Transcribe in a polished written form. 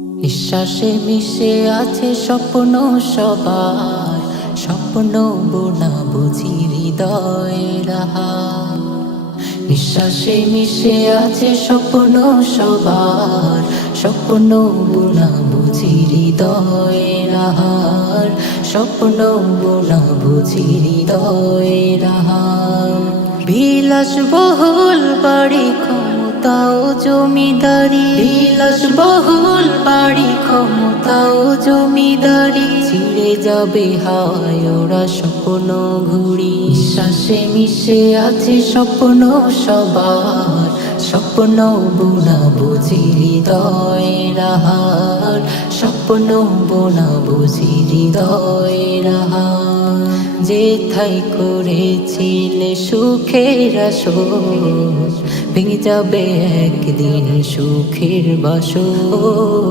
নিঃশ্বাসে মিশে আছে স্বপ্ন সবার, স্বপ্ন বোনা বুঝি হৃদয়ের হার। নিঃশ্বাসে মিশে আছে স্বপ্ন সবার, স্বপ্ন বোনা বুঝি হৃদয়ের হার, স্বপ্ন বোনা বুঝি হৃদয়ের হার। বিলাস বহুল বাড়ি ক্ষমতা ও জমিদারি, বিলাস বহুল বাড়ি ক্ষমতা ও জমিদারি, ছিঁড়ে যাবে হায় ওরা স্বপ্ন ঘুড়ি। নিঃশ্বাসে মিশে আছে স্বপ্ন সবার, স্বপ্ন বোনা বুঝি হৃদয়ের হার, স্বপ্ন বোনা বুঝি হৃদয়ের হার। যেথায় করেছিলে সুখের আসর, ভেঙে যাবে একদিন সুখের বাসর।